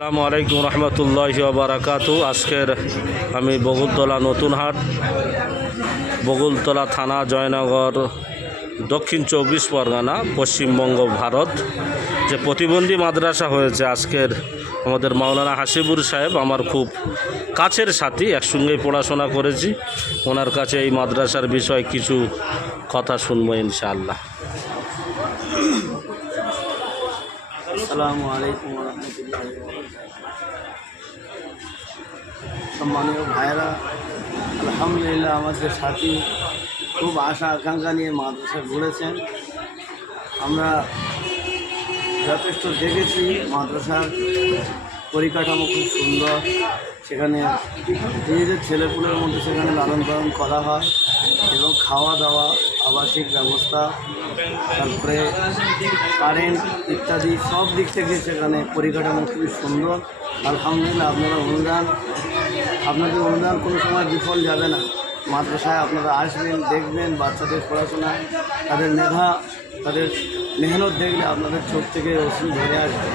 আসসালামু আলাইকুম রহমতুল্লাহি ওয়া বারাকাতু। আজকের আমি বগুলতলা নতুনহাট, বগুলতলা থানা, জয়নগর, দক্ষিণ 24 পরগনা, পশ্চিমবঙ্গ, ভারত। যে প্রতিবন্ধী মাদ্রাসা হয়েছে আজকের, আমাদের মাওলানা হাসিবুর সাহেব আমার খুব কাছের সাথী, একসঙ্গেই পড়াশোনা করেছি। ওনার কাছে এই মাদ্রাসার বিষয়ে কিছু কথা শুনবো ইনশাআল্লাহ। আসসালামু আলাইকুম রহমতুল্লাহ। সম্মানীয় ভাইয়েরা, আলহামদুলিল্লাহ আমাদের সাথী খুব আশা আকাঙ্ক্ষা নিয়ে মাদ্রাসা ঘুরেছেন। আমরা যথেষ্ট দেখেছি মাদ্রাসার পরিকাঠামো খুব সুন্দর। সেখানে নিজেদের ছেলেপুলের মধ্যে সেখানে লালন পালন করা হয় এবং খাওয়া দাওয়া, আবাসিক ব্যবস্থা, তারপরে কারেন্ট ইত্যাদি সব দিক থেকে সেখানে পরিকাঠামো খুবই সুন্দর। আলহামদুলিল্লাহ আপনাদের অনুদান কোনো সময় বিফল যাবে না। মাদ্রাসায় আপনারা আসবেন, দেখবেন বাচ্চাদের পড়াশোনা, তাদের মেধা, তাদের মেহনত দেখলে আপনাদের চোখ থেকে অশ্রু ঝরে আসবে।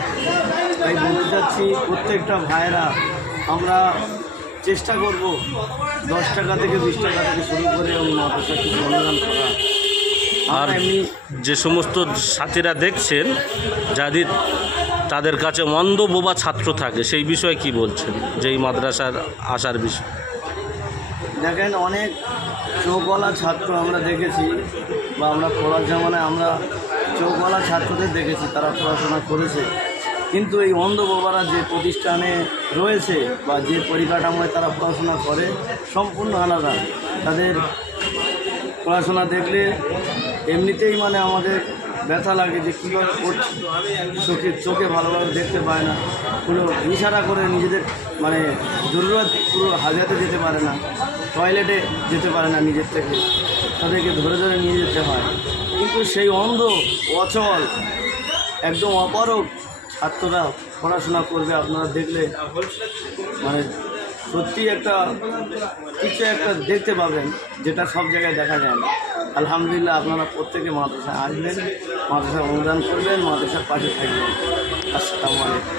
তাই বলতে চাচ্ছি প্রত্যেকটা ভাইয়েরা, আমরা চেষ্টা করব 10 টাকা থেকে 20 টাকা থেকে শুরু করে এবং মাদ্রাসা কিছু অনুদান করা। আর যে সমস্ত সাথীরা দেখছেন, যাদের তাদের কাছে অন্ধ বোবা ছাত্র থাকে, সেই বিষয়ে কি বলছেন, যে এই মাদ্রাসার আসার বিষয়? দেখেন, অনেক চোখওয়ালা ছাত্র আমরা দেখেছি, বা আমরা পড়ার জামানায় আমরা চোখওয়ালা ছাত্রদের দেখেছি, তারা পড়াশোনা করেছে। কিন্তু এই অন্ধ বাবারা যে প্রতিষ্ঠানে রয়েছে বা যে পরিকাঠামোয় তারা পড়াশোনা করে সম্পূর্ণ আলাদা। তাদের পড়াশোনা দেখলে এমনিতেই আমাদের ব্যথা লাগে যে কীভাবে পড়ছে। চোখে ভালোভাবে দেখতে পায় না, কোনো ইশারা করে নিজেদের জরুরত পুরো হাজাতে যেতে পারে না, টয়লেটে যেতে পারে না নিজের থেকে, তাদেরকে ধরে ধরে নিয়ে যেতে হয়। কিন্তু সেই অন্ধ, অচল, একদম অপারগ ছাত্ররা পড়াশোনা করবে, আপনারা দেখলে সত্যি কিছু একটা দেখতে পাবেন, যেটা সব জায়গায় দেখা যায় না। আলহামদুলিল্লাহ আপনারা প্রত্যেকে মাদ্রাসায় আসবেন, মাদ্রাসায় অনুদান করবেন, মাদ্রাসার পাশে থাকবেন। আসসালামু আলাইকুম।